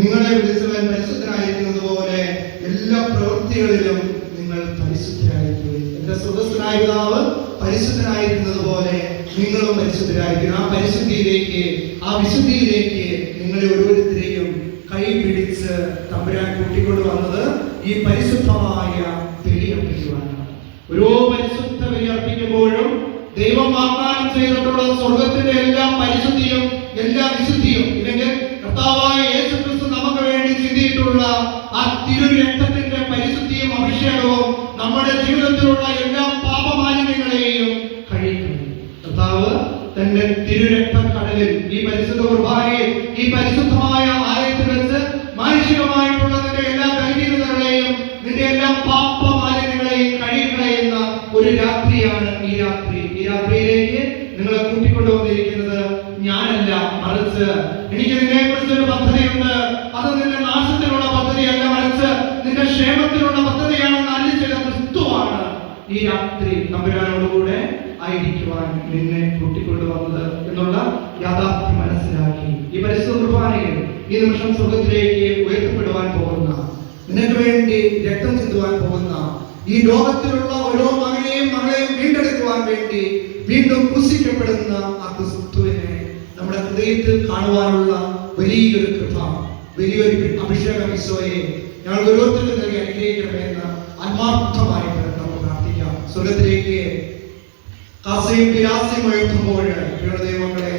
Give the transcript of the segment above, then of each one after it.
നിങ്ങളെ വിളിച്ചവൻ പരിശുദ്ധനായിരിക്കുന്നത് പോലെ എല്ലാ പ്രവൃത്തികളിലും നിങ്ങൾ പരിശുദ്ധരായിരിക്കും. എന്റെ സ്വർഗ്ഗസ്ഥനായ പിതാവ് പരിശുദ്ധനായിരിക്കുന്നത് പോലെ നിങ്ങളും പരിശുദ്ധരായിരിക്കും. ആ പരിശുദ്ധിയിലേക്ക്, ആ വിശുദ്ധിയിലേക്ക് നിങ്ങളെ ഓരോരുത്തരെയും കൈ പിടിച്ച് തമ്പുരാൻ കൂട്ടിക്കൊണ്ട് വന്നത് ഈ പരിശുദ്ധമായ ബലിയർപ്പിക്കുവാനാണ്. ഓരോ പരിശുദ്ധ ബലിയർപ്പിക്കുമ്പോഴും ദൈവം വാഗ്ദാനം ചെയ്തിട്ടുള്ള സ്വർഗത്തിന്റെ എല്ലാ പരിശുദ്ധിയും എല്ലാ വിശുദ്ധിയും ഇല്ലെങ്കിൽ കർത്താവായ യേശുക്രിസ്തു നമുക്ക് വേണ്ടി ചിന്തിയിട്ടുള്ള ആ തിരുരക്തത്തിന്റെ പരിശുദ്ധിയും അഭിഷേകവും നമ്മുടെ ജീവിതത്തിലുള്ള എല്ലാ പാപമാലിന്യങ്ങളെയും കഴിക്കുന്നു. കർത്താവ് തന്റെ തിരുരക്തക്കടലിൽ ഈ പരിശുദ്ധ കുർബാനയിൽ ഈ പരിശുദ്ധമായ ആലയത്തിൽ വെച്ച് മാനുഷികമായിട്ടുള്ള നിന്റെ എല്ലാ ബലഹീനതകളെയും നിന്റെ എല്ലാ പാപമാലിന്യങ്ങളെയും കഴിയുന്ന ഒരു രാത്രിയാണ് ഈ രാത്രി. ഈ രാത്രിയിലേക്ക് നിങ്ങളെ കൂട്ടിക്കൊണ്ടുവന്നിരിക്കുന്നത് ഞാനല്ല, മറിച്ച് എനിക്ക് നിന്നെ കുറിച്ചൊരു പദ്ധതിയുണ്ട്. അത് നിന്റെ നാശത്തിനുള്ള പദ്ധതിയല്ല, മറിച്ച് നിന്റെ ക്ഷേമത്തിനുള്ള പദ്ധതിയാണെന്ന് അരുളി ചെയ്ത ക്രിസ്തുവാണ് ഈ രാത്രി തമ്പുരാനോടുകൂടെ ആയിരിക്കുവാൻ നിന്നെ കൂട്ടിക്കൊണ്ടുവന്നത് എന്നുള്ള യാഥാർത്ഥ്യം മനസ്സിലാക്കി ഈ പരിശുദ്ധ കുർബാനയിൽ ഈ നിമിഷം സ്വർഗത്തിലേക്ക് ഉയർത്തപ്പെടുവാൻ പോകുന്ന, നിനക്ക് വേണ്ടി രക്തം ചിന്തുവാൻ പോകുന്ന, ഈ ലോകത്തിലുള്ള ഓരോ മകനെയും വീണ്ടെടുക്കുവാൻ വേണ്ടി വീണ്ടും ക്രൂശിക്കപ്പെടുന്ന ആ ക്രിസ്തുവിനെ നമ്മുടെ ഹൃദയത്തിൽ കാണുവാനുള്ള വലിയൊരു കൃപ, വലിയൊരു അഭിഷേകം ഈശോയെ ഞങ്ങൾ ഓരോരുത്തരും നൽകി അനുഗ്രഹിക്കണമെന്ന് ആത്മാർത്ഥമായിട്ട് നമുക്ക് പ്രാർത്ഥിക്കാം. സ്വർഗത്തിലേക്ക് കാസയും പിലാസയും ഉയർത്തുമ്പോൾ ദൈവങ്ങളെ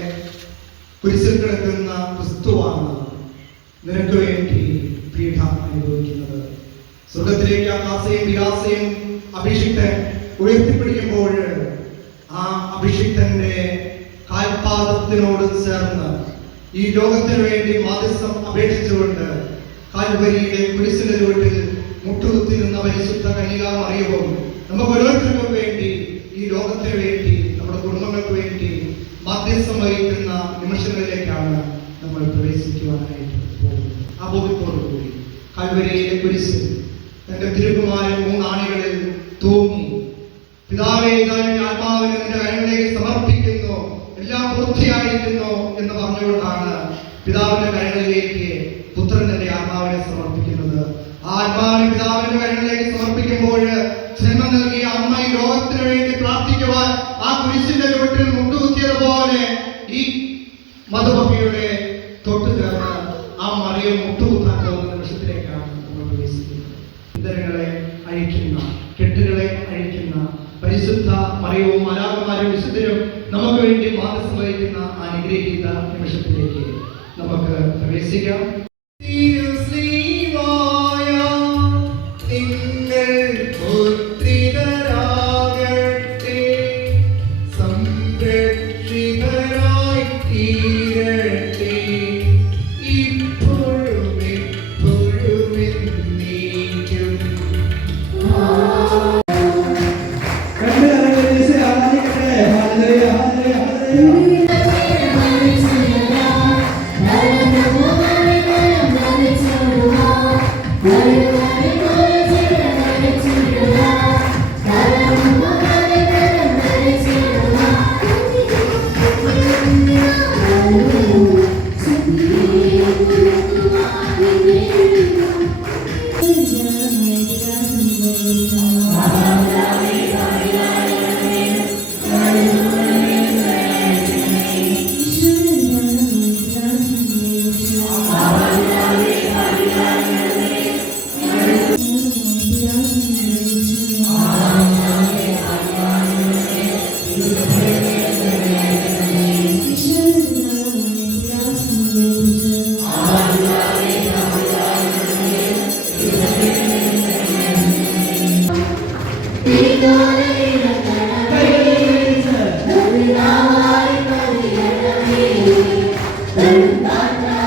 കുരിശിൽ കിടക്കുന്ന ക്രിസ്തുവാണ് നിനക്ക് വേണ്ടി പീഡ അനുഭവിക്കുന്നത്. സ്വർഗത്തിലേക്ക് ആ കാസയും പിലാസയും അഭിഷിക്തൻ ഉയർത്തിപ്പിടിക്കുമ്പോൾ ആ അഭിഷിക്തന്റെ കാൽപാദത്തിനോട് ചേർന്ന് ഈ ലോകത്തിന് വേണ്ടി മാധ്യസ്ഥം അപേക്ഷിച്ചുകൊണ്ട് കാൽവരിയുടെ കുരിശിന്റെ ചുവട്ടിൽ മുട്ടുകുത്തിരുന്ന പരിശുദ്ധ കന്യകാ മറിയവും നമുക്ക് ഓരോരുത്തർക്കും വേണ്ടി, ഈ ലോകത്തിന് വേണ്ടി, നമ്മുടെ കുടുംബങ്ങൾക്ക് വേണ്ടി മാധ്യസ്ഥം വഹിക്കുന്ന നിമിഷങ്ങളിലേക്കാണ് നമ്മൾ പ്രവേശിക്കുവാനായിട്ട് പോകുന്നത്. ആ ബോധ്യത്തോടുകൂടി കാൽവരിയിലെ കുരിശിൽ തന്റെ തിരുകുമാരൻ 3 ആണികളിൽ തൂങ്ങി പിതാവേ ആത്മാവിനെ നിന്റെ കരങ്ങളിലേക്ക് സമർപ്പിക്കുന്നു, എല്ലാം പൂർത്തിയായിരിക്കുന്നു എന്ന് പറഞ്ഞുകൊണ്ടാണ് പിതാവിന്റെ കരങ്ങളിലേക്ക് പുത്രൻ തന്റെ ആത്മാവിനെ സമർപ്പിക്കുന്നത്. ആ ആത്മാവിനെ പിതാവിന്റെ കരങ്ങളിലേക്ക് സമർപ്പിക്കുമ്പോൾ ജന്മം നൽകിയ അമ്മ ഈ ലോകത്തിന് വേണ്ടി പ്രാർത്ഥിക്കുവാൻ ആ കുരിശിന്റെ ചുവട്ടിൽ മുട്ടുകുത്തിയതുപോലെ ഈ മധുബപ്പിയുടെ തൊട്ടു ചേർന്ന് ആ മറിയം മുട്ടുകുത്താൻ പോകുന്ന നിമിഷത്തിലേക്കാണ് നമ്മൾ പ്രവേശിക്കുന്നത്. ഇതരങ്ങളെ അഴിക്കുന്ന, കെട്ടുകളെ അഴിക്കുന്ന പരിശുദ്ധ മറിയവും മാലാഖമാരും വിശുദ്ധരും നമുക്ക് വേണ്ടി മാധ്യസ്ഥം വഹിക്കുന്ന അനുഗ്രഹീത നിമിഷത്തിലേക്ക് നമുക്ക് പ്രവേശിക്കാം. Thank you.